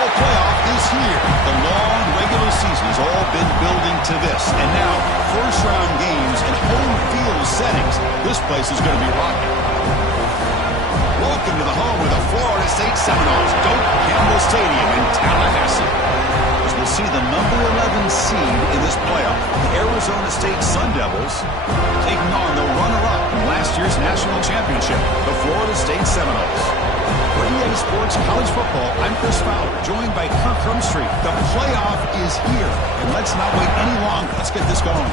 Bowl playoff is here. The long regular season has all been building to this. And now, first-round games in home field settings. This place is going to be rocking. Welcome to the home of the Florida State Seminoles, Doak Campbell Stadium in Tallahassee. As we'll see the number 11 seed in this playoff, the Arizona State Sun Devils, taking on the runner-up from last year's national championship, the Florida State Seminoles. For EA Sports College Football, I'm Chris Fowler, joined by Kirk Hermstreet. The playoff is here, and let's not wait any longer. Let's get this going.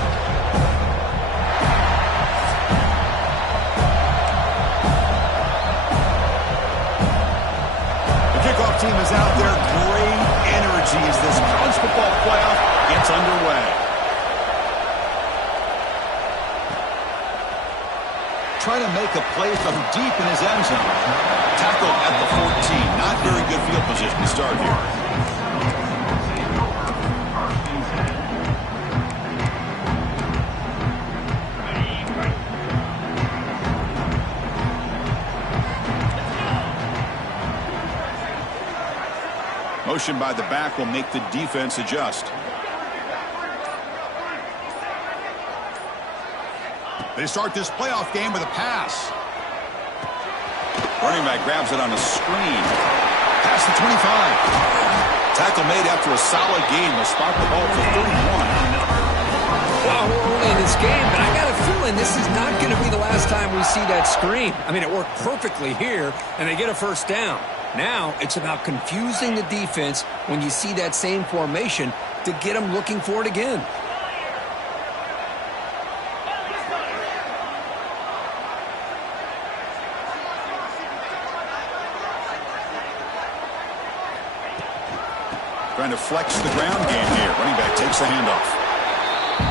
Team is out there. Great energy as this college football playoff gets underway. Trying to make a play from deep in his end zone. Tackle at the 14. Not very good field position to start here. Motion by the back will make the defense adjust. They start this playoff game with a pass. Running back grabs it on a screen. Past the 25. Tackle made after a solid gain. They'll spot the ball for 31. Well, we're early in this game, but I got a feeling this is not going to be the last time we see that screen. I mean, it worked perfectly here, and they get a first down. Now it's about confusing the defense when you see that same formation to get them looking for it again. Trying to flex the ground game here. Running back takes the handoff.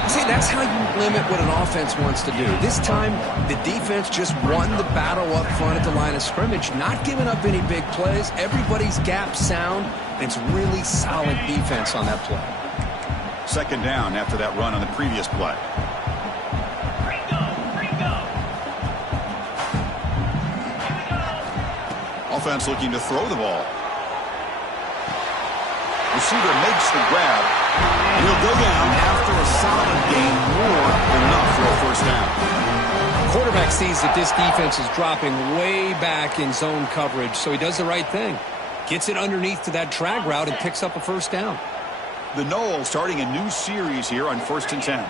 See, that's how you limit what an offense wants to do. This time, the defense just won the battle up front at the line of scrimmage, not giving up any big plays. Everybody's gap sound, and it's really solid defense on that play. Second down after that run on the previous play. Offense looking to throw the ball. Receiver makes the grab. He'll go down after a solid gain, more than enough for a first down. Quarterback sees that this defense is dropping way back in zone coverage, so he does the right thing. Gets it underneath to that drag route and picks up a first down. The Noles starting a new series here on 1st and 10.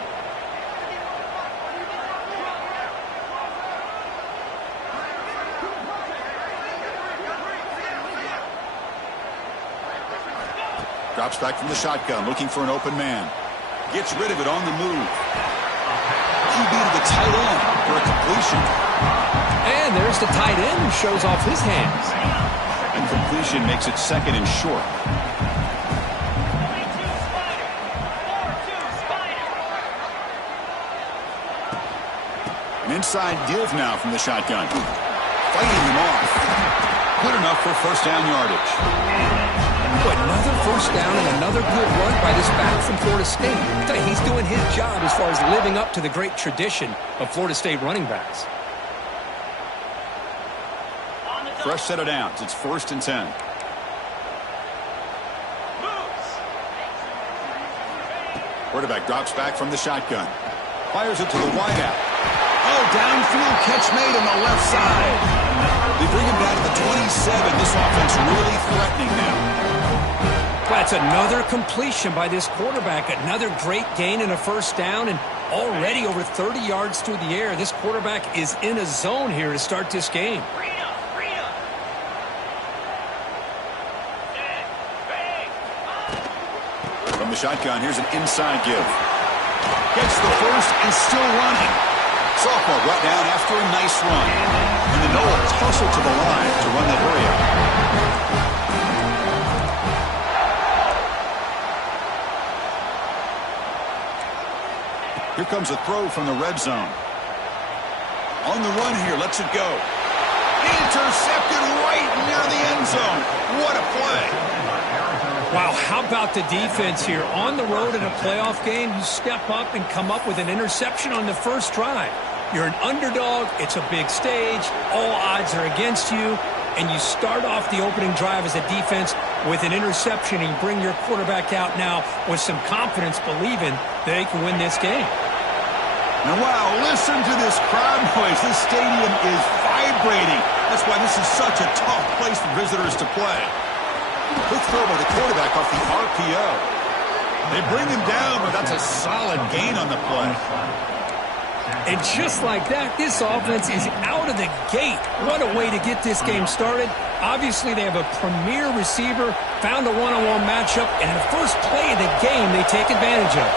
Drops back from the shotgun, looking for an open man. Gets rid of it on the move. QB to the tight end for a completion. And there's the tight end who shows off his hands. And completion makes it second and short. An inside give now from the shotgun. Fighting them off. Good enough for first down yardage. Another first down and another good run by this back from Florida State. I tell you, he's doing his job as far as living up to the great tradition of Florida State running backs. Fresh set of downs. It's 1st and 10. Quarterback drops back from the shotgun. Fires it to the wideout. Oh, downfield catch made on the left side. They bring him down to the 27. This offense really threatening now. That's another completion by this quarterback. Another great gain and a first down, and already over 30 yards through the air. This quarterback is in a zone here to start this game. From the shotgun, here's an inside give. Gets the first and still running. Sophomore brought down after a nice run. And the Noles hustle to the line to run the hurry up. Here comes a throw from the red zone. On the run here, lets it go. Intercepted right near the end zone. What a play. Wow, how about the defense here? On the road in a playoff game, you step up and come up with an interception on the first drive. You're an underdog. It's a big stage. All odds are against you. And you start off the opening drive as a defense with an interception and bring your quarterback out now with some confidence, believing that they can win this game. And wow, listen to this crowd noise. This stadium is vibrating. That's why this is such a tough place for visitors to play. Quick throw by the quarterback off the RPO. They bring him down, but that's a solid gain on the play. And just like that, this offense is out of the gate. What a way to get this game started. Obviously, they have a premier receiver, found a one-on-one matchup, and in the first play of the game, they take advantage of it.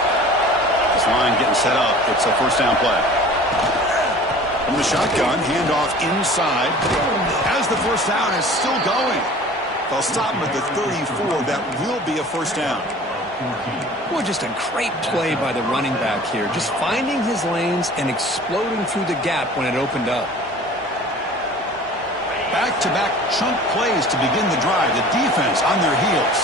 This line getting set up. It's a first down play. From the shotgun, handoff inside. As the first down is still going. They'll stop him at the 34. That will be a first down. Well, just a great play by the running back here. Just finding his lanes and exploding through the gap when it opened up. Back-to-back chunk plays to begin the drive. The defense on their heels.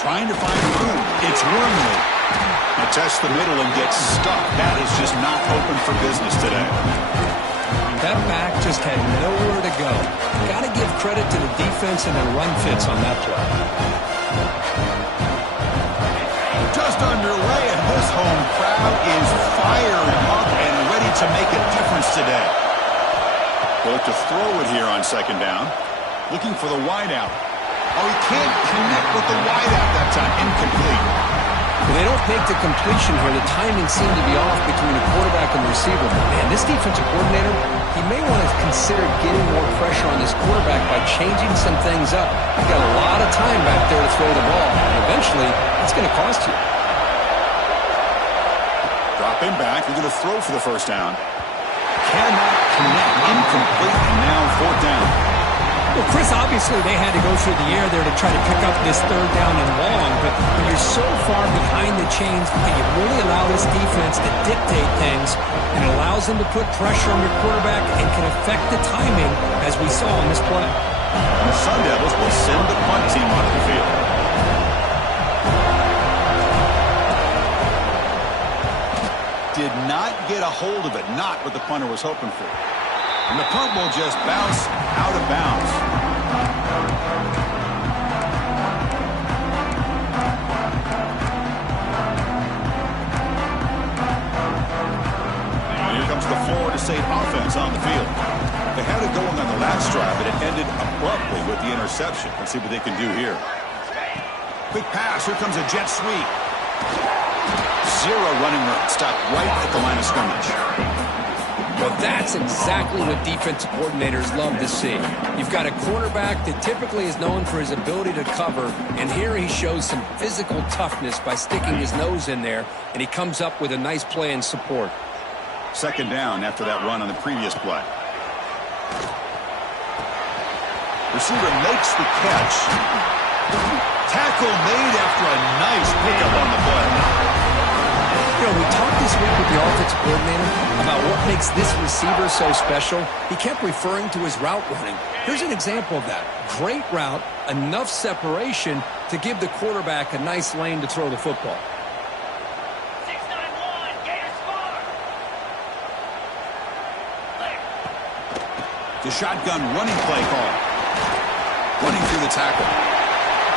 Trying to find room. It's Wormley. Now test the middle and gets stuck. That is just not open for business today. That back just had nowhere to go. Got to give credit to the defense and their run fits on that play. Just underway, and this home crowd is fired up and ready to make a difference today. They'll look to throw it here on second down. Looking for the wideout. Oh, he can't connect with the wideout that time. Incomplete. Well, they don't make the completion here. The timing seemed to be off between the quarterback and the receiver. But, man, this defensive coordinator, he may want to consider getting more pressure on this quarterback by changing some things up. He's got a lot of time back there to throw the ball. And eventually, it's going to cost you. Dropping back. They're going to throw for the first down. Cannot connect. Incomplete. And now fourth down. Well, Chris, obviously they had to go through the air there to try to pick up this third down and long, but when you're so far behind the chains, you really allow this defense to dictate things, and it allows them to put pressure on your quarterback and can affect the timing, as we saw in this play. The Sun Devils will send the punt team onto the field. Did not get a hold of it, not what the punter was hoping for. And the punt will just bounce out of bounds. And here comes the Florida State offense on the field. They had it going on the last drive, but it ended abruptly with the interception. Let's see what they can do here. Quick pass. Here comes a jet sweep. Zero running room. Stopped right at the line of scrimmage. Well, that's exactly what defensive coordinators love to see. You've got a quarterback that typically is known for his ability to cover, and here he shows some physical toughness by sticking his nose in there, and he comes up with a nice play in support. Second down after that run on the previous play. Receiver makes the catch. Tackle made after a nice pickup on the play. You know, we talked this week with the offensive coordinator about what makes this receiver so special. He kept referring to his route running. Here's an example of that. Great route, enough separation to give the quarterback a nice lane to throw the football. 691, Gators far. The shotgun running play call. Running through the tackle.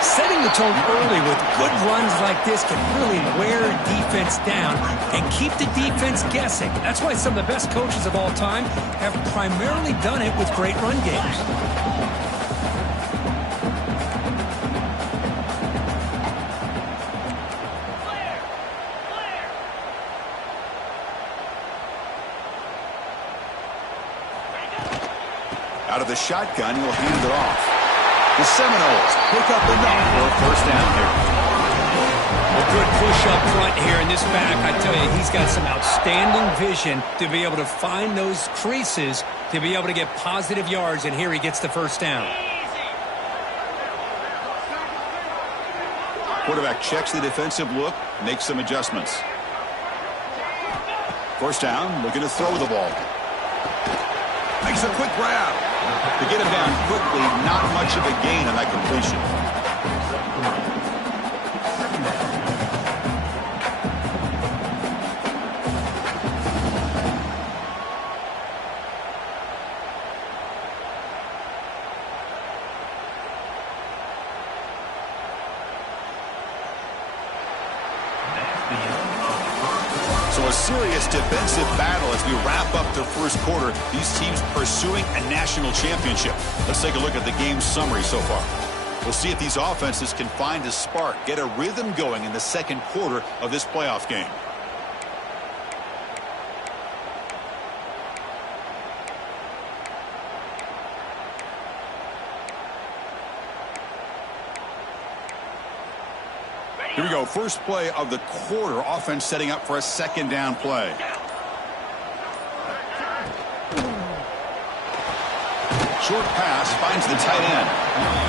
Setting the tone early with good runs like this can really wear defense down and keep the defense guessing. That's why some of the best coaches of all time have primarily done it with great run games. Out of the shotgun, he'll hand it off. The Seminoles pick up enough for a first down here. A good push up front here in this back. I tell you, he's got some outstanding vision to be able to find those creases, to be able to get positive yards, and here he gets the first down. Quarterback checks the defensive look, makes some adjustments. First down, looking to throw the ball. Makes a quick grab. To get him down quickly, not much of a gain on that completion. a serious defensive battle as we wrap up the first quarter. These teams pursuing a national championship. Let's take a look at the game summary so far. We'll see if these offenses can find a spark, get a rhythm going in the second quarter of this playoff game. Here we go. First play of the quarter. Offense setting up for a second down play. Short pass finds the tight end.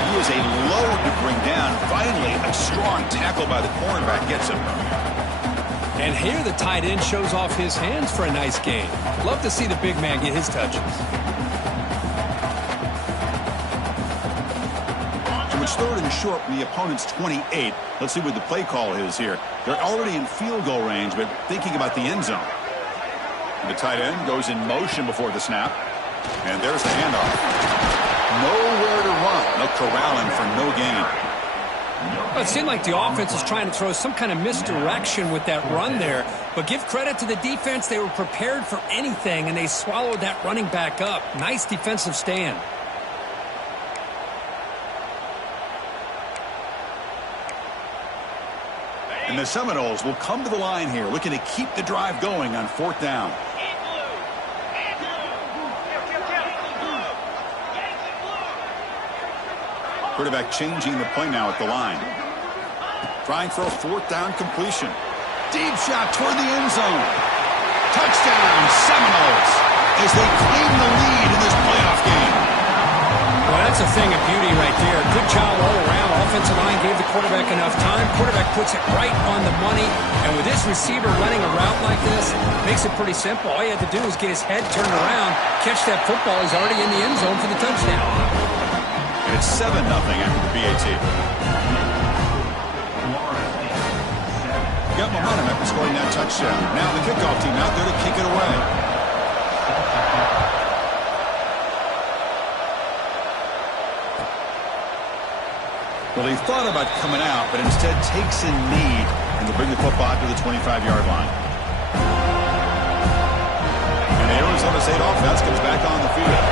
He was a load to bring down. Finally, a strong tackle by the cornerback gets him. And here the tight end shows off his hands for a nice gain. Love to see the big man get his touches. It's third and short from the opponent's 28. Let's see what the play call is here. They're already in field goal range, but thinking about the end zone. And the tight end goes in motion before the snap. And there's the handoff. Nowhere to run. They'll corral him for no gain. Well, it seemed like the offense is trying to throw some kind of misdirection with that run there. But give credit to the defense. They were prepared for anything, and they swallowed that running back up. Nice defensive stand. And the Seminoles will come to the line here, looking to keep the drive going on fourth down. Quarterback changing the play now at the line. Trying for a fourth down completion. Deep shot toward the end zone. Touchdown, Seminoles, as they claim the lead in this playoff game. Well, that's a thing of beauty right there. Good job all around. Offensive line gave the quarterback enough time. Quarterback puts it right on the money. And with this receiver running a route like this, makes it pretty simple. All you have to do is get his head turned around, catch that football. He's already in the end zone for the touchdown. And it's 7-0 after the BAT. Got momentum after scoring that touchdown. Now the kickoff team out there to kick it away. Well, he thought about coming out, but instead takes a knee and will bring the football to the 25-yard line. And the Arizona State offense comes back on the field.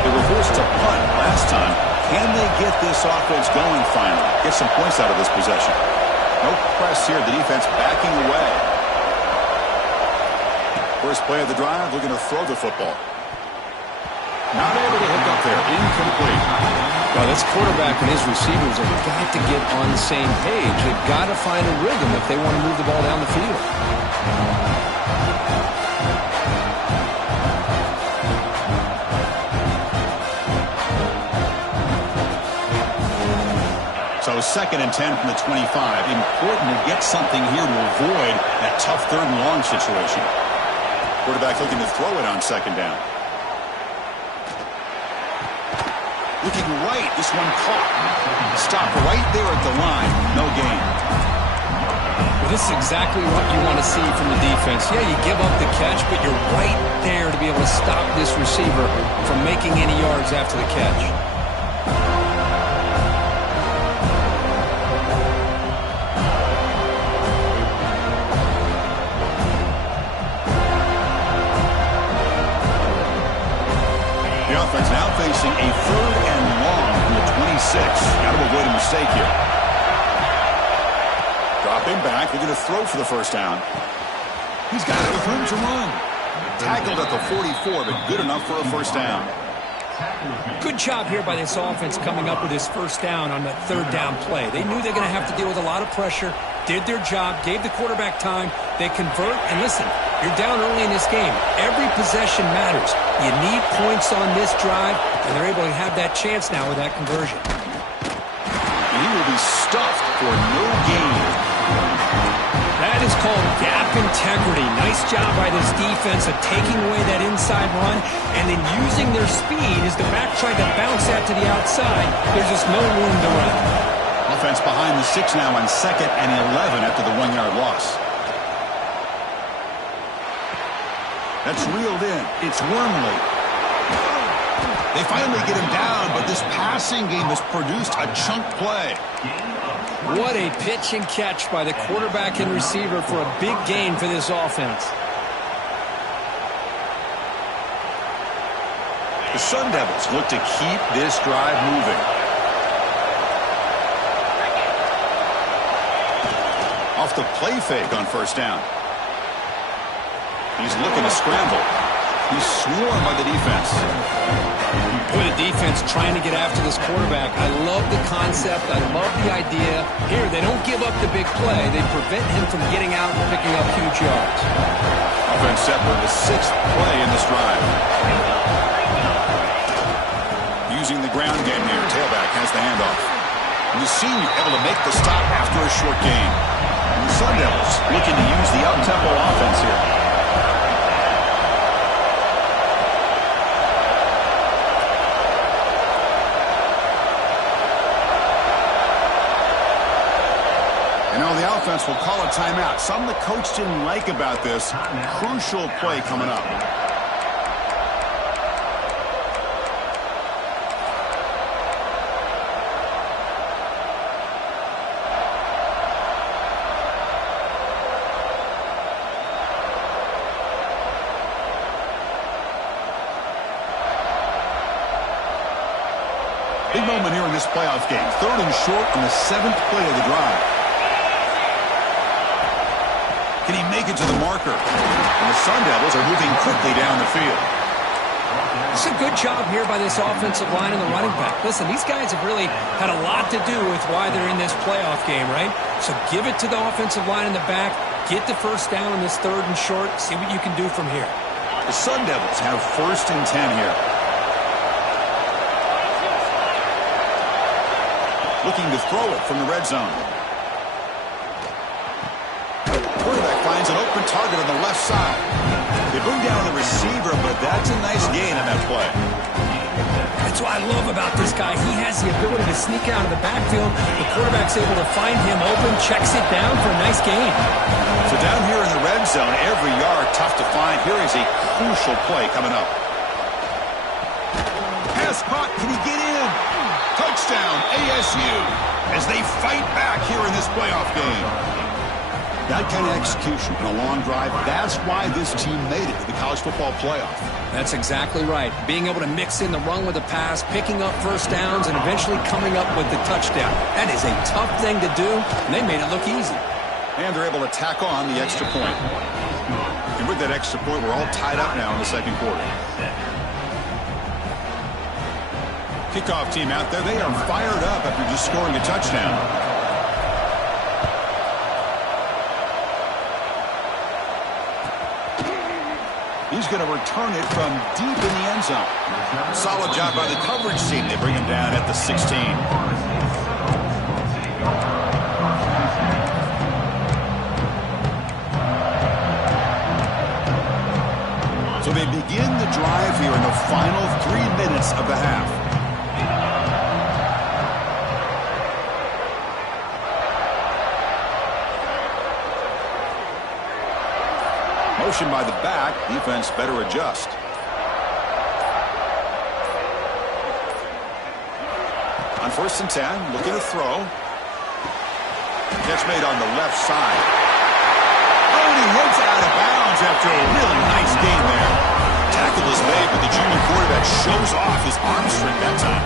They were forced to punt last time. Can they get this offense going finally? Get some points out of this possession. No press here. The defense backing away. First play of the drive, looking to throw the football. Not able to hook up there. Incomplete. Well, this quarterback and his receivers have got to get on the same page. They've got to find a rhythm if they want to move the ball down the field. So 2nd and 10 from the 25. Important to get something here to avoid that tough third and long situation. Quarterback looking to throw it on second down. Looking right, this one caught. Stop right there at the line. No gain. Well, this is exactly what you want to see from the defense. Yeah, you give up the catch, but you're right there to be able to stop this receiver from making any yards after the catch. Offense now facing a 3rd and long from the 26. Got to avoid a mistake here. Dropping back, looking to throw for the first down. He's got it with room to run. Tackled at the 44, but good enough for a first down. Good job here by this offense coming up with his first down on that 3rd down play. They knew they're going to have to deal with a lot of pressure, did their job, gave the quarterback time. They convert, and listen, you're down early in this game. Every possession matters. You need points on this drive, and they're able to have that chance now with that conversion. And he will be stuffed for no gain. That is called gap integrity. Nice job by this defense of taking away that inside run and then using their speed as the back tried to bounce that to the outside. There's just no room to run. Offense behind the 6 now on 2nd and 11 after the 1-yard loss. That's reeled in. It's Wormley. They finally get him down, but this passing game has produced a chunk play. What a pitch and catch by the quarterback and receiver for a big gain for this offense. The Sun Devils look to keep this drive moving. Off the play fake on first down. He's looking to scramble. He's swarmed by the defense. Boy, the defense trying to get after this quarterback. I love the concept. I love the idea. Here, they don't give up the big play. They prevent him from getting out and picking up huge yards. Offense set for the 6th play in this drive. Using the ground game here, tailback has the handoff. And the senior able to make the stop after a short gain. And the Sun Devils looking to use the up-tempo offense here. And now the offense will call a timeout. Something the coach didn't like about this. Crucial play coming up. Big moment here in this playoff game. 3rd and short on the 7th play of the drive. Can he make it to the marker? And the Sun Devils are moving quickly down the field. It's a good job here by this offensive line and the running back. Listen, these guys have really had a lot to do with why they're in this playoff game, right? So give it to the offensive line in the back. Get the first down on this 3rd and short. See what you can do from here. The Sun Devils have 1st and 10 here. Looking to throw it from the red zone. Quarterback finds an open target on the left side. They bring down the receiver, but that's a nice gain on that play. That's what I love about this guy. He has the ability to sneak out of the backfield. The quarterback's able to find him open, checks it down for a nice gain. So down here in the red zone, every yard tough to find. Here is a crucial play coming up. Pass caught. Can he get in? Touchdown, ASU, as they fight back here in this playoff game. That kind of execution in a long drive, that's why this team made it to the college football playoff. That's exactly right. Being able to mix in the run with the pass, picking up first downs, and eventually coming up with the touchdown. That is a tough thing to do, and they made it look easy. And they're able to tack on the extra point. And with that extra point, we're all tied up now in the 2nd quarter. Kickoff team out there, they are fired up after just scoring a touchdown. He's going to return it from deep in the end zone. Solid job by the coverage team. They bring him down at the 16. So they begin the drive here in the final 3 minutes of the half. Motion by the back. Defense better adjust. On 1st and 10, looking to throw. Catch made on the left side. Oh, and he heads out of bounds after a really nice game there. Tackle is made, but the junior quarterback shows off his arm strength that time.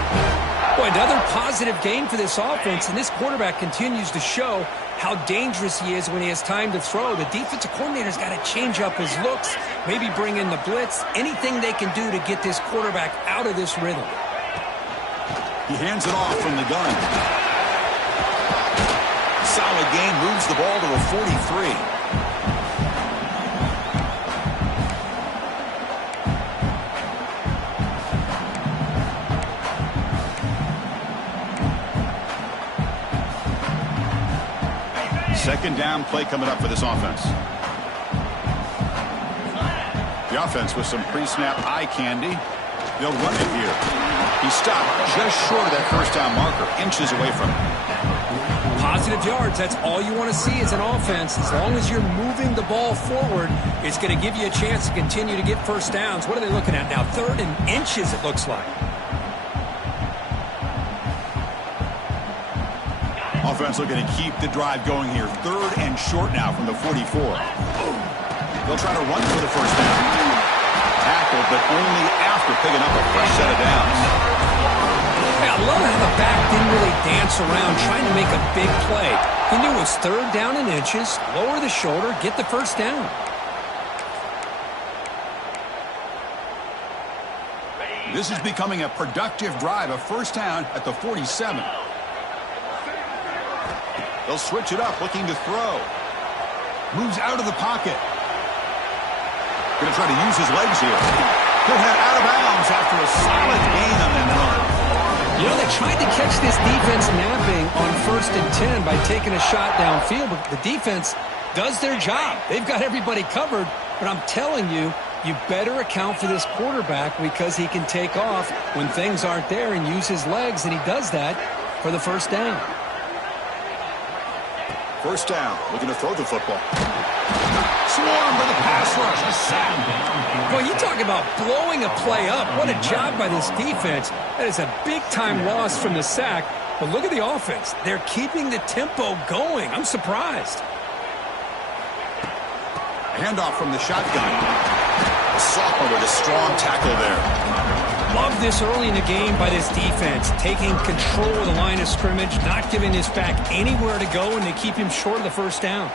Boy, another positive game for this offense, and this quarterback continues to show how dangerous he is when he has time to throw. The defensive coordinator's got to change up his looks, maybe bring in the blitz, anything they can do to get this quarterback out of this rhythm. He hands it off from the gun. Solid gain, moves the ball to the 43. Second down play coming up for this offense. The offense with some pre-snap eye candy. They'll run it here. He stopped just short of that first down marker, inches away from it. Positive yards, that's all you want to see as an offense. As long as you're moving the ball forward, it's going to give you a chance to continue to get first downs. What are they looking at now? 3rd and inches, it looks like. Offense looking to keep the drive going here. 3rd and short now from the 44. They'll try to run for the first down. Tackled, but only after picking up a fresh set of downs. Yeah, I love how the back didn't really dance around trying to make a big play. He knew it was 3rd down in inches, lower the shoulder, get the first down. This is becoming a productive drive, a first down at the 47. They'll switch it up, looking to throw. Moves out of the pocket. Going to try to use his legs here. He'll head out of bounds after a solid gain on that run. You know, they tried to catch this defense napping on 1st and 10 by taking a shot downfield, but the defense does their job. They've got everybody covered, but I'm telling you, you better account for this quarterback because he can take off when things aren't there and use his legs, and he does that for the first down. First down, looking to throw the football. Swarmed by the pass rush, a sack. Well, you talk about blowing a play up. What a job by this defense. That is a big-time loss from the sack. But look at the offense. They're keeping the tempo going. I'm surprised. Handoff from the shotgun. A sophomore with a strong tackle there. Love this early in the game by this defense, taking control of the line of scrimmage, not giving this back anywhere to go, and they keep him short of the first down.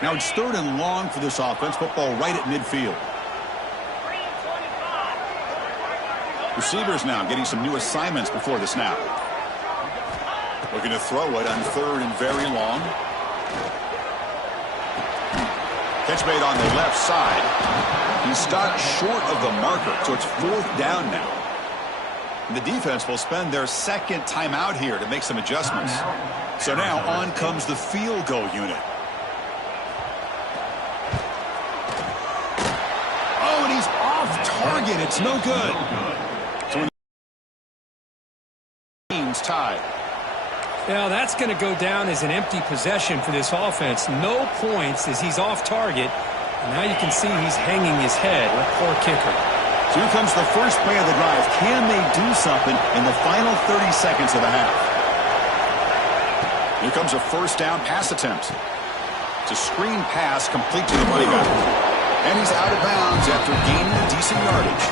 Now it's 3rd and long for this offense. Football right at midfield. Receivers now getting some new assignments before the snap. Looking to throw it on 3rd and very long. Catch made on the left side. He stopped short of the marker, so it's 4th down now. And the defense will spend their 2nd timeout here to make some adjustments. So now on comes the field goal unit. Oh, and he's off target. It's no good. So when the team's tied. Now that's going to go down as an empty possession for this offense. No points as he's off target. And now you can see he's hanging his head. A poor kicker. So here comes the first play of the drive. Can they do something in the final 30 seconds of the half? Here comes a first down pass attempt. It's a screen pass complete to the running back. And he's out of bounds after gaining decent yardage.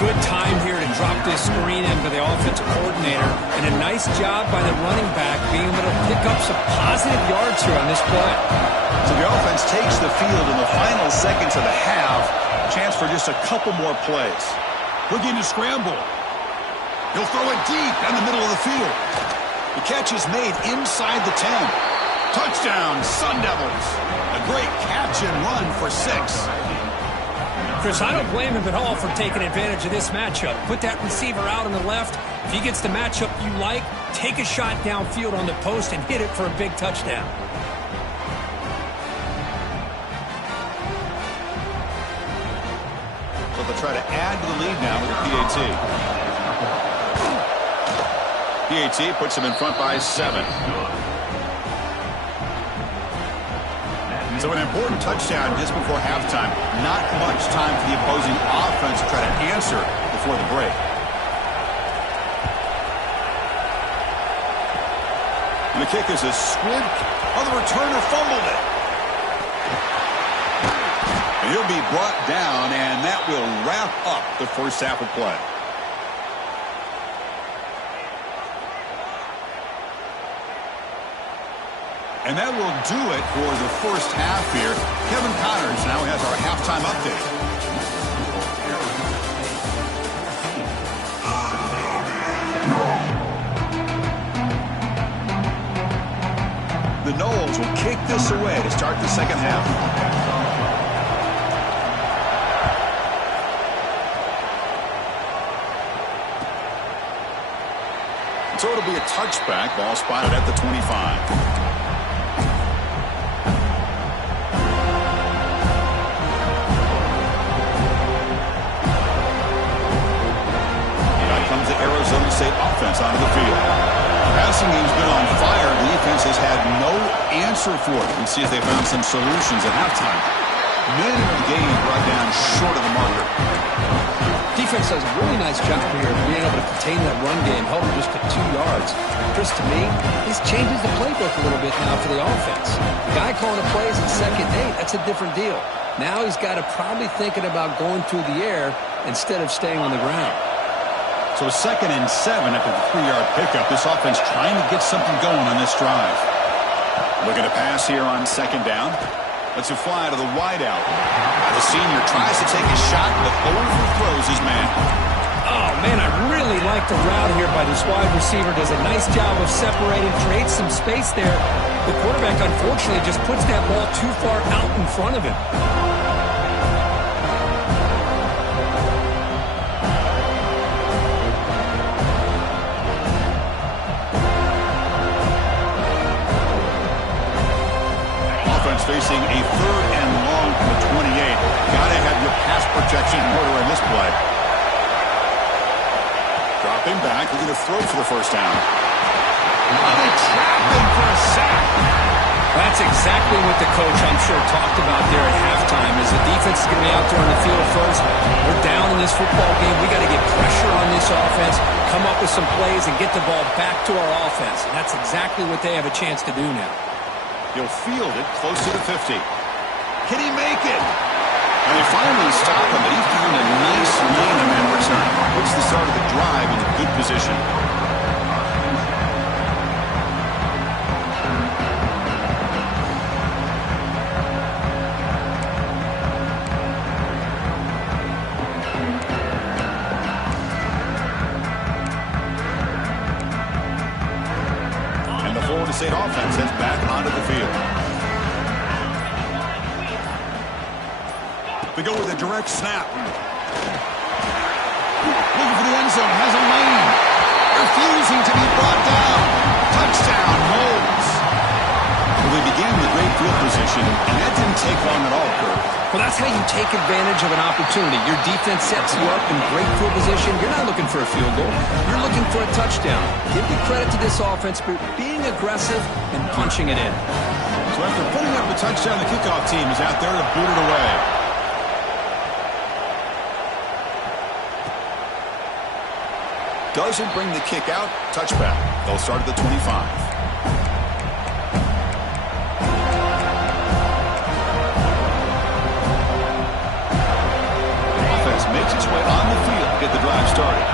Good time here to drop this screen in for the offensive coordinator. And a nice job by the running back being able to pick up some positive yards here on this play. So the offense takes the field in the final seconds of the half. Chance for just a couple more plays. Looking to scramble. He'll throw it deep down the middle of the field. The catch is made inside the 10. Touchdown, Sun Devils. A great catch and run for 6. Chris, I don't blame him at all for taking advantage of this matchup. Put that receiver out on the left. If he gets the matchup you like, take a shot downfield on the post and hit it for a big touchdown. So they'll try to add to the lead now with a PAT. PAT puts him in front by 7. So an important touchdown just before halftime. Not much time for the opposing offense to try to answer before the break. And the kick is a squib. Oh, the returner fumbled it. And he'll be brought down, and that will wrap up the first half of play. And that will do it for the first half here. Kevin Connors now has our halftime update. The Noles will kick this away to start the second half. So it'll be a touchback. Ball spotted at the 25. Arizona State offense onto the field. Passing game's been on fire. The defense has had no answer for it. Let's see if they found some solutions at halftime. Minimum gain brought down short of the marker. Defense does a really nice job here of being able to contain that run game, held him just to 2 yards. Chris, to me, this changes the playbook a little bit now for the offense. The guy calling the plays in 2nd and 8, that's a different deal. Now he's got to probably thinking about going through the air instead of staying on the ground. So 2nd and 7 after the 3-yard pickup. This offense trying to get something going on this drive. Looking to pass here on 2nd down. Lets it fly to the wideout. The senior tries to take a shot, but overthrows his man. Oh, man, I really like the route here by this wide receiver. Does a nice job of separating, creates some space there. The quarterback, unfortunately, just puts that ball too far out in front of him. Facing a 3rd and long from the 28. Gotta have your pass protection in order in this play. Dropping back, looking to throw for the 1st down. They trap him for a sack. That's exactly what the coach, I'm sure, talked about there at halftime, is the defense is going to be out there on the field first. We're down in this football game. We got to get pressure on this offense, come up with some plays, and get the ball back to our offense. And that's exactly what they have a chance to do now. He'll field it close to the 50. Can he make it? And they finally stop him, but he found a nice lane on that return. Puts the start of the drive in a good position. Florida State offense heads back onto the field. They go with a direct snap. Looking for the end zone. Has a lane. Refusing to be brought down. Touchdown, Moles. Well, they began with great field position, and that didn't take long at all, Kirk. Well, that's how you take advantage of an opportunity. Your defense sets you up in great field position. You're not looking for a field goal. You're looking for a touchdown. Give the credit to this offense for being aggressive and punching it in. So after putting up a touchdown, the kickoff team is out there to boot it away. Doesn't bring the kick out. Touchback. They'll start at the 25. Makes its way on the field to get the drive started.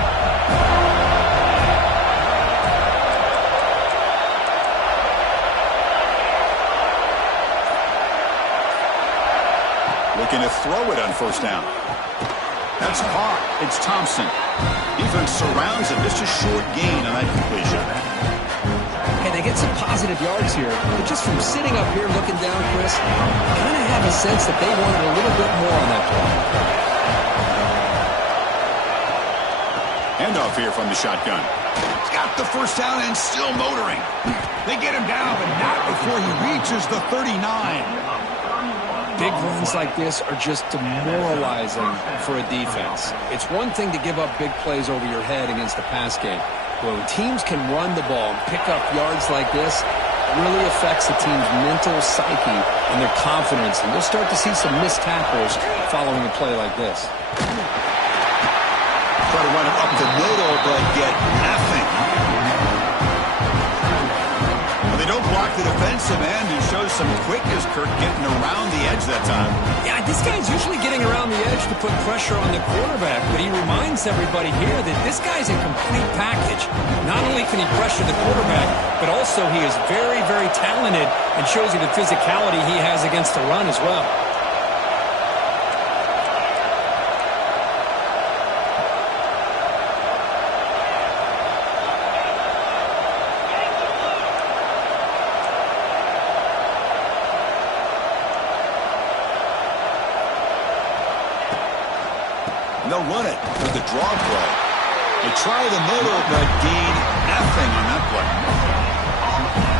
Looking to throw it on 1st down. That's caught. It's Thompson. Defense surrounds him. Just a short gain on that completion. Hey, they get some positive yards here, but just from sitting up here looking down, Chris, I kind of have a sense that they wanted a little bit more on that play. Handoff here from the shotgun. He's got the 1st down and still motoring. They get him down, but not before he reaches the 39. Big runs like this are just demoralizing for a defense. It's one thing to give up big plays over your head against the pass game. But when teams can run the ball and pick up yards like this, it really affects the team's mental psyche and their confidence. And you'll start to see some missed tackles following a play like this. Try to run it up the middle, but get nothing. Well, they don't block the defensive end and shows some quickness, Kirk, getting around the edge that time. Yeah, this guy's usually getting around the edge to put pressure on the quarterback, but he reminds everybody here that this guy's a complete package. Not only can he pressure the quarterback, but also he is very, very talented and shows you the physicality he has against the run as well. They'll run it with the draw play. They try the middle, but gain nothing on that play.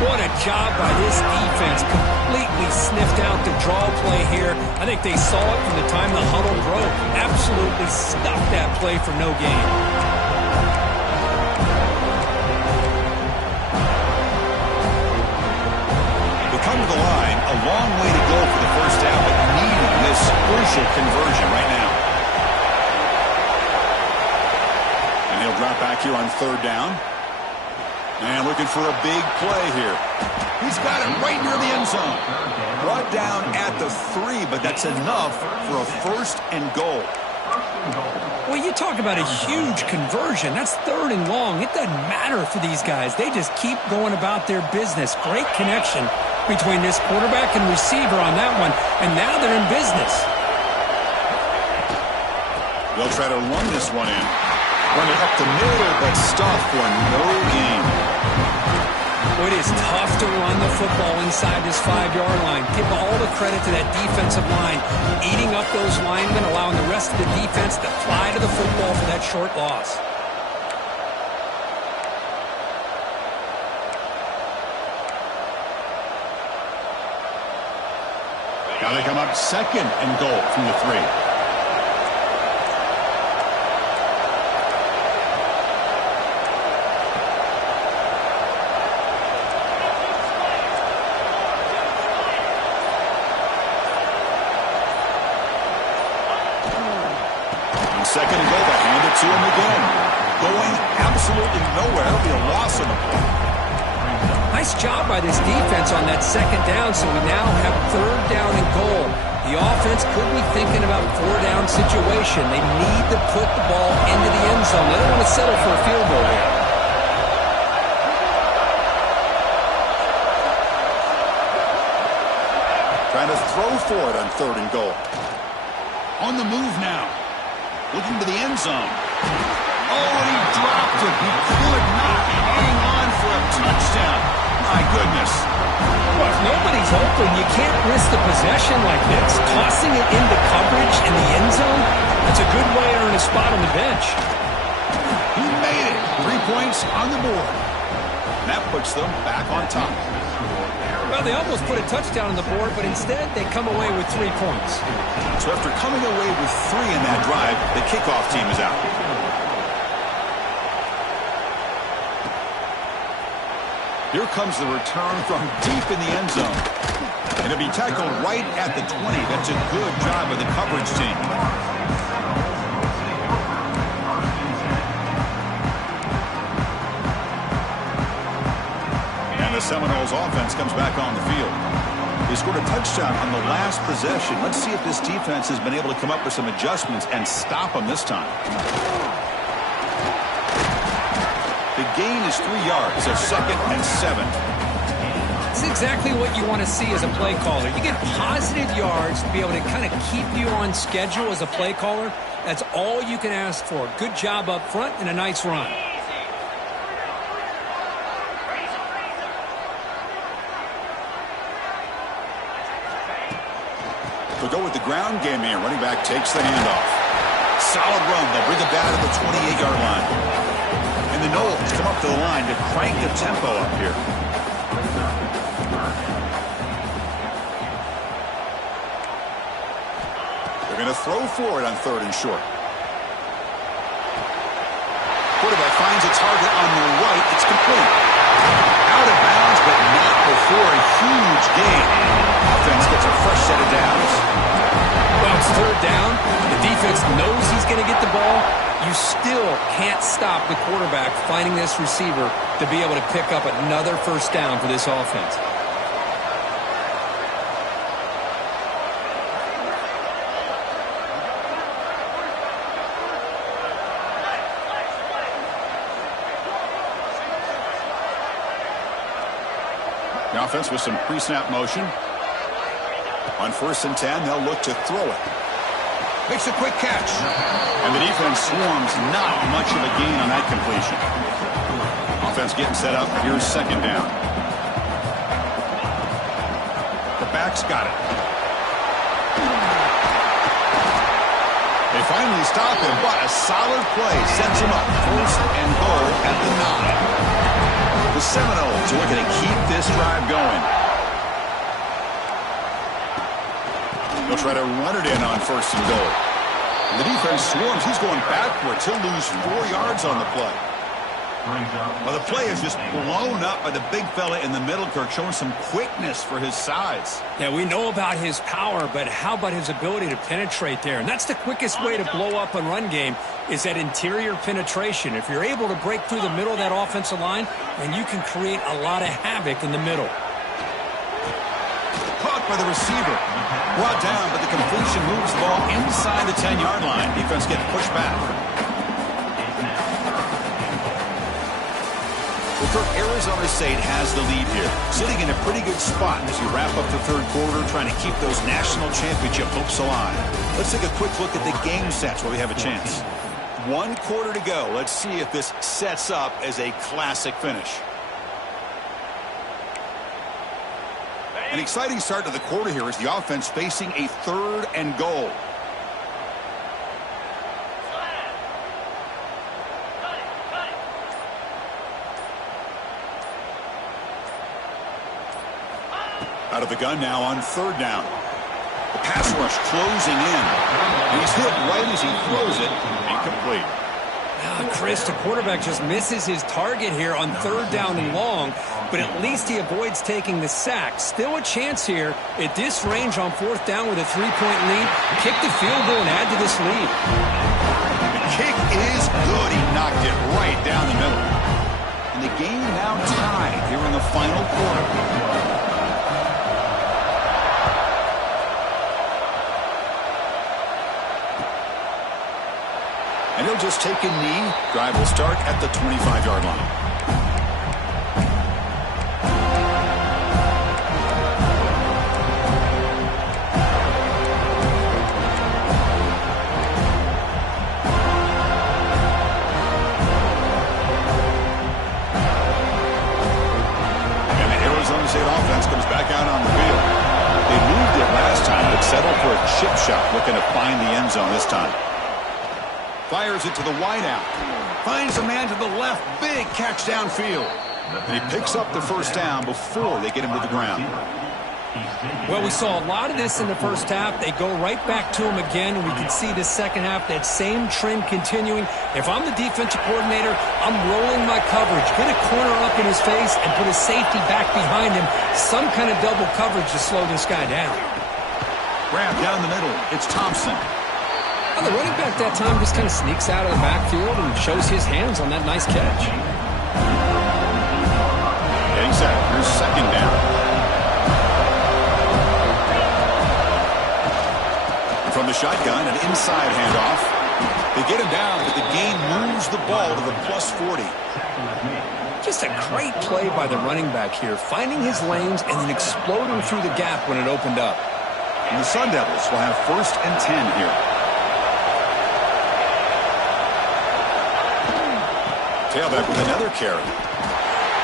What a job by this defense. Completely sniffed out the draw play here. I think they saw it from the time the huddle broke. Absolutely stuffed that play for no gain. Back here on third down. And looking for a big play here. He's got it right near the end zone. Brought down at the 3, but that's enough for a 1st and goal. Well, you talk about a huge conversion. That's 3rd and long. It doesn't matter for these guys. They just keep going about their business. Great connection between this quarterback and receiver on that one, and now they're in business. They'll try to run this one in. Run it up the middle, but stop for no gain. Well, it is tough to run the football inside this 5-yard line. Give all the credit to that defensive line, eating up those linemen, allowing the rest of the defense to fly to the football for that short loss. Now they come up 2nd and goal from the 3. Second and goal, they hand it to him again. Going absolutely nowhere. It'll be a loss on the play. Nice job by this defense on that 2nd down, so we now have 3rd down and goal. The offense could be thinking about 4-down situation. They need to put the ball into the end zone. They don't want to settle for a field goal here. Trying to throw for it on 3rd and goal. On the move now. Looking to the end zone. Oh, and he dropped it. He could not hang on for a touchdown. My goodness. Well, if nobody's open, you can't risk the possession like this. Tossing it into coverage in the end zone, that's a good way to earn a spot on the bench. He made it. 3 points on the board. And that puts them back on top. Well, they almost put a touchdown on the board, but instead they come away with 3 points. So after coming away with 3 in that drive, the kickoff team is out. Here comes the return from deep in the end zone. And it'll be tackled right at the 20. That's a good job of the coverage team. The Seminoles offense comes back on the field. They scored a touchdown on the last possession. Let's see if this defense has been able to come up with some adjustments and stop them this time. The gain is 3 yards, so 2nd and 7. It's exactly what you want to see as a play caller. You get positive yards to be able to kind of keep you on schedule as a play caller. That's all you can ask for. Good job up front and a nice run. They'll go with the ground game here. Running back takes the handoff. Solid run. They'll bring it down to the 28-yard line. And the Noles come up to the line to crank the tempo up here. They're going to throw for it on 3rd and short. Quarterback finds a target on the right. It's complete. Out of bounds, but not before a huge gain. Offense gets a fresh set of downs. Well, it's 3rd down. The defense knows he's going to get the ball. You still can't stop the quarterback finding this receiver to be able to pick up another 1st down for this offense. The offense with some pre-snap motion. On 1st and 10, they'll look to throw it. Makes a quick catch. And the defense swarms. Not much of a gain on that completion. Offense getting set up. Here's 2nd down. The back's got it. They finally stop him, but a solid play sends him up. 1st and goal at the 9. The Seminoles are looking to keep this drive going. They'll try to run it in on 1st and goal. And the defense swarms. He's going backwards. He'll lose 4 yards on the play. Well, the play is just blown up by the big fella in the middle, Kirk, showing some quickness for his size. Yeah, we know about his power, but how about his ability to penetrate there? And that's the quickest way to blow up a run game is that interior penetration. If you're able to break through the middle of that offensive line, then you can create a lot of havoc in the middle. Caught by the receiver. Brought down, but the completion moves the ball inside the 10-yard line. Defense getting pushed back. Well, Kirk, Arizona State has the lead here, sitting in a pretty good spot as you wrap up the third quarter, trying to keep those national championship hopes alive. Let's take a quick look at the game sets where we have a chance. 1 quarter to go. Let's see if this sets up as a classic finish. An exciting start to the quarter here as the offense facing a 3rd and goal. Out of the gun now on 3rd down. The pass rush closing in. And he's hit right as he throws it. Incomplete. Chris, the quarterback just misses his target here on 3rd down and long, but at least he avoids taking the sack. Still a chance here at this range on 4th down with a 3-point lead. Kick the field goal and add to this lead. The kick is good. He knocked it right down the middle. And the game now tied here in the final quarter. And he'll just take a knee. Drive will start at the 25-yard line. And the Arizona State offense comes back out on the field. They moved it last time, but settled for a chip shot, looking to find the end zone this time. Fires it to the wideout. Finds a man to the left. Big catch downfield. And he picks up the 1st down before they get him to the ground. Well, we saw a lot of this in the first half. They go right back to him again, and we can see the second half, that same trend continuing. If I'm the defensive coordinator, I'm rolling my coverage. Get a corner up in his face and put a safety back behind him. Some kind of double coverage to slow this guy down. Grab down the middle. It's Thompson. Well, the running back that time just kind of sneaks out of the backfield and shows his hands on that nice catch. Getting set. Here's 2nd down. And from the shotgun, an inside handoff. They get him down, but the gain moves the ball to the +40. Just a great play by the running back here, finding his lanes and then exploding through the gap when it opened up. And the Sun Devils will have 1st and 10 here. Tailback with another carry.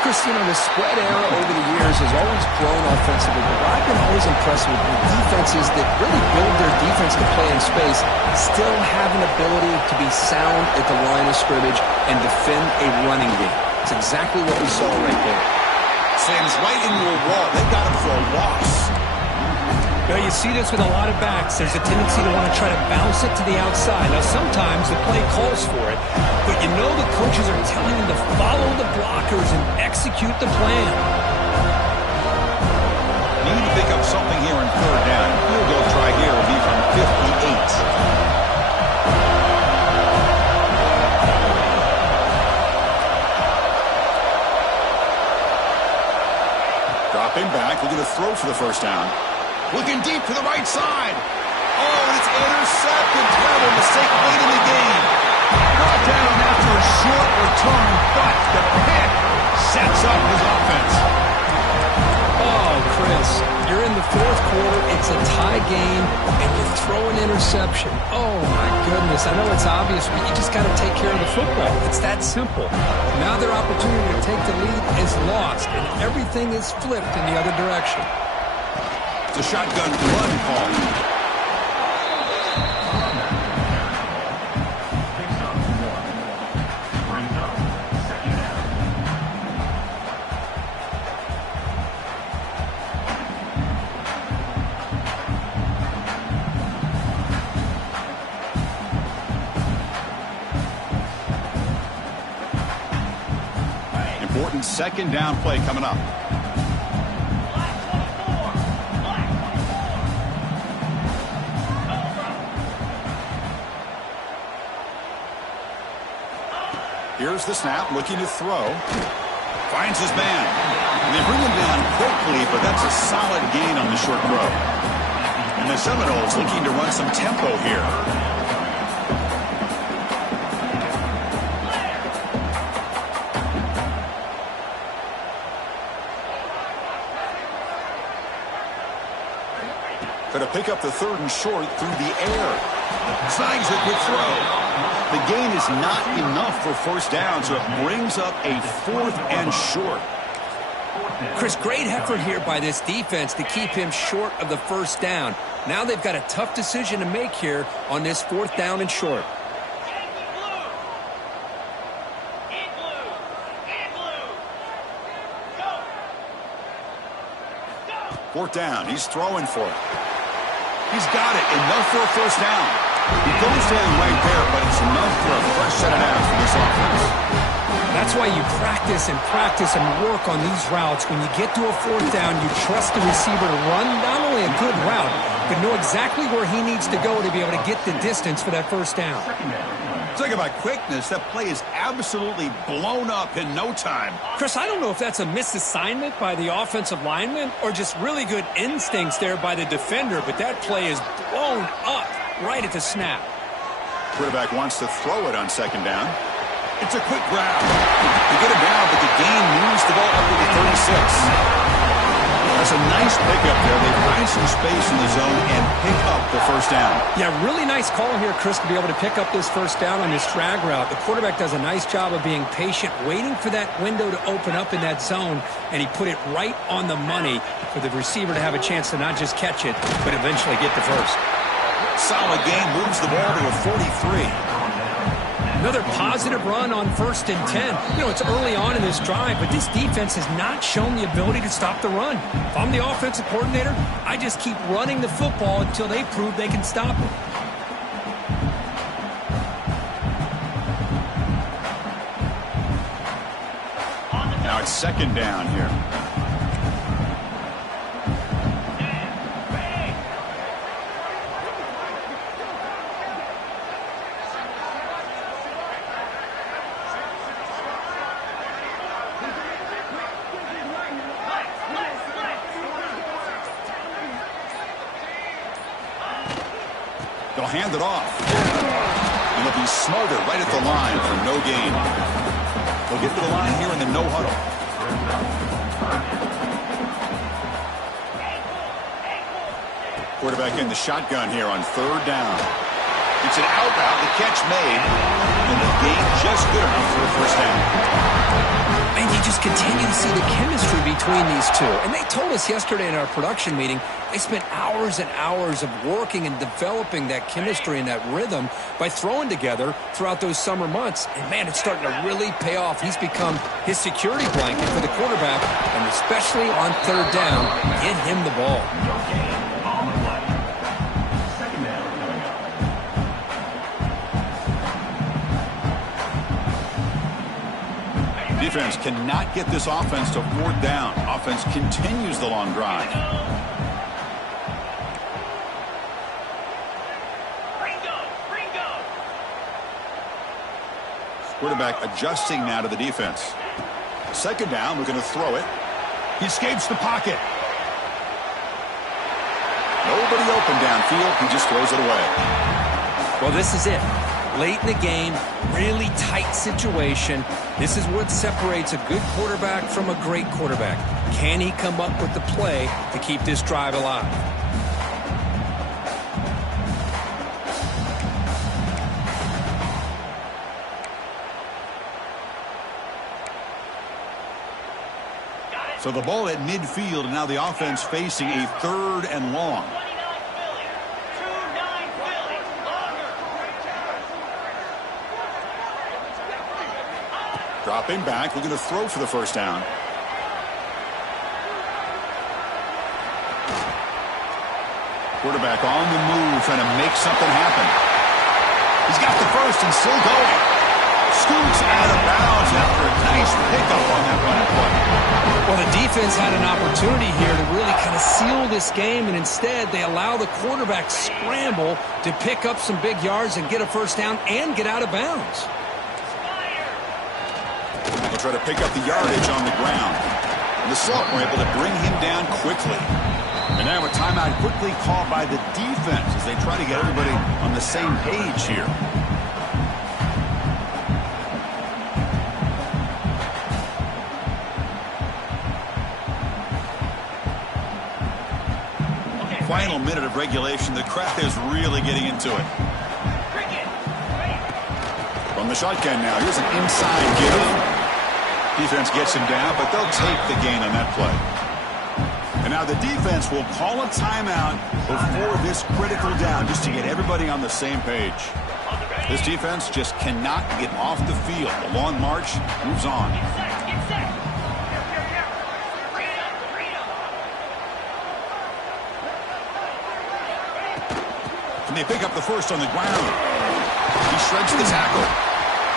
Chris, you know, the spread era over the years has always grown offensively, but I've been always impressed with defenses that really build their defense to play in space, still have an ability to be sound at the line of scrimmage and defend a running game. It's exactly what we saw right there. Slams right into a wall. They got him for a loss. You know, you see this with a lot of backs. There's a tendency to want to try to bounce it to the outside. Now, sometimes the play calls for it, but you know the coaches are telling them to follow the blockers and execute the plan. Need to pick up something here on 3rd down. Field goal try here will be from 58. Dropping back, looking to throw for the 1st down. Looking deep to the right side. Oh, and it's intercepted. Terrible mistake late in the game. Brought down after a short return, but the pick sets up his offense. Oh, Chris, you're in the 4th quarter. It's a tie game, and you throw an interception. Oh, my goodness. I know it's obvious, but you just got to take care of the football. It's that simple. Now their opportunity to take the lead is lost, and everything is flipped in the other direction. It's a shotgun run call. Important second down play coming up. Here's the snap, looking to throw. Finds his man. And they bring him down quickly, but that's a solid gain on the short throw. And the Seminoles looking to run some tempo here. Going to pick up the third and short through the air. Signs a good throw. The gain is not enough for first down, so it brings up a 4th and short. Chris, great effort here by this defense to keep him short of the first down. Now they've got a tough decision to make here on this 4th down and short. Fourth down, he's throwing for it. He's got it, enough for a first down. He goes down right there, but it's enough for a fresh set of downs for this offense. That's why you practice and work on these routes. When you get to a 4th down, you trust the receiver to run not only a good route, but know exactly where he needs to go to be able to get the distance for that first down. Talk about quickness. That play is absolutely blown up in no time. Chris, I don't know if that's a misassignment by the offensive lineman or just really good instincts there by the defender, but that play is blown up right at the snap. Quarterback wants to throw it on second down. It's a quick grab. They get him down, but the gain moves the ball up to the 36. That's a nice pickup there. They find some space in the zone and pick up the first down. Yeah, really nice call here, Chris, to be able to pick up this first down on this drag route. The quarterback does a nice job of being patient, waiting for that window to open up in that zone, and he put it right on the money for the receiver to have a chance to not just catch it, but eventually get the first. Solid gain, moves the ball to a 43. Another positive run on 1st and 10. You know, it's early on in this drive, but this defense has not shown the ability to stop the run. If I'm the offensive coordinator, I just keep running the football until they prove they can stop it. Now it's second down here. They'll hand it off. And they'll be smothered right at the line for no gain. They'll get to the line here in the no huddle. Quarterback in the shotgun here on 3rd down. It's an out route, the catch made, and the gain just good enough for a first down. And you just continue to see the chemistry between these two. And they told us yesterday in our production meeting, they spent hours and hours of working and developing that chemistry and that rhythm by throwing together throughout those summer months. And, man, it's starting to really pay off. He's become his security blanket for the quarterback, and especially on 3rd down, get him the ball. Defense cannot get this offense to 4th down. Offense continues the long drive. Quarterback adjusting now to the defense. Second down, we're going to throw it. He escapes the pocket. Nobody open downfield. He just throws it away. Well, this is it. Late in the game, really tight situation. This is what separates a good quarterback from a great quarterback. Can he come up with the play to keep this drive alive? So the ball at midfield, and now the offense facing a 3rd and long. Dropping back, looking to throw for the first down. Quarterback on the move, trying to make something happen. He's got the first and still going. Scoots out of bounds after a nice pickup on that defense had an opportunity here to really kind of seal this game, and instead they allow the quarterback scramble to pick up some big yards and get a first down and get out of bounds. They'll try to pick up the yardage on the ground. And the Sultan were able to bring him down quickly. And now a timeout quickly called by the defense as they try to get everybody on the same page here. Final minute of regulation. The crowd is really getting into it. From the shotgun now. Here's an inside give. Defense gets him down, but they'll take the gain on that play. And now the defense will call a timeout before this critical down just to get everybody on the same page. This defense just cannot get off the field. The long march moves on. And they pick up the first on the ground. He shreds the tackle.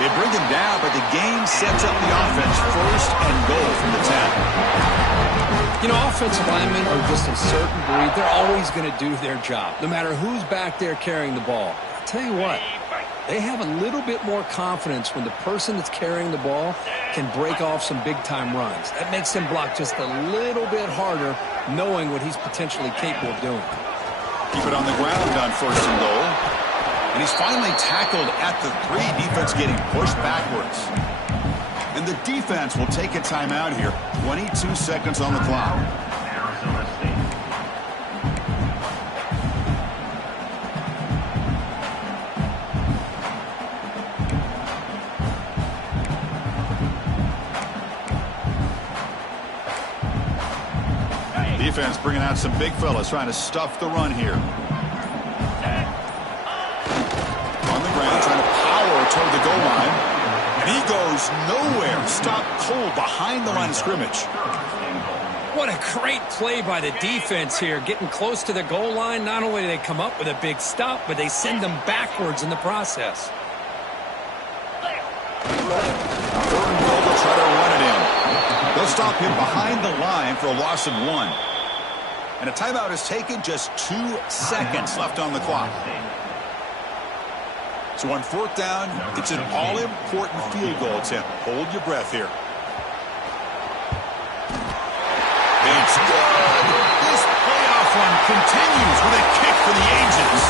They bring him down, but the gain sets up the offense first and goal from the 10. You know, offensive linemen are just a certain breed. They're always going to do their job, no matter who's back there carrying the ball. I'll tell you what, they have a little bit more confidence when the person that's carrying the ball can break off some big-time runs. That makes them block just a little bit harder, knowing what he's potentially capable of doing. Keep it on the ground on first and goal. And he's finally tackled at the 3. Defense getting pushed backwards. And the defense will take a timeout here. 22 seconds on the clock. Arizona State. Defense bringing out some big fellas trying to stuff the run here. On the ground trying to power toward the goal line. And he goes nowhere. Stopped cold behind the line of scrimmage. What a great play by the defense here. Getting close to the goal line, not only do they come up with a big stop, but they send them backwards in the process. Third and goal, they'll try to run it in. They'll stop him behind the line for a loss of 1. And a timeout is taken, just 2 seconds left on the clock. So on fourth down, it's an all-important field goal attempt. Hold your breath here. It's good. This playoff run continues with a kick for the ages.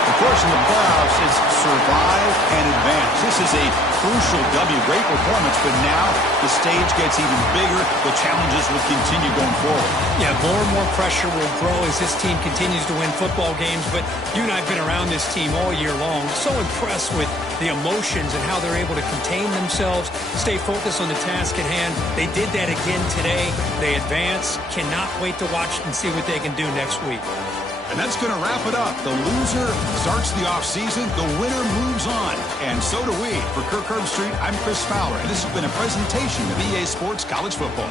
Of course, in the playoffs, it's survive and advance. This is a crucial W. Great performance, but now the stage gets even bigger. The challenges will continue going forward. Yeah, more and more pressure will grow as this team continues to win football games, but you and I have been around this team all year long. So impressed with the emotions and how they're able to contain themselves, stay focused on the task at hand. They did that again today. They advance. Cannot wait to watch and see what they can do next week. And that's going to wrap it up. The loser starts the offseason. The winner moves on. And so do we. For Kirk Herbstreit, I'm Chris Fowler. And this has been a presentation of EA Sports College Football.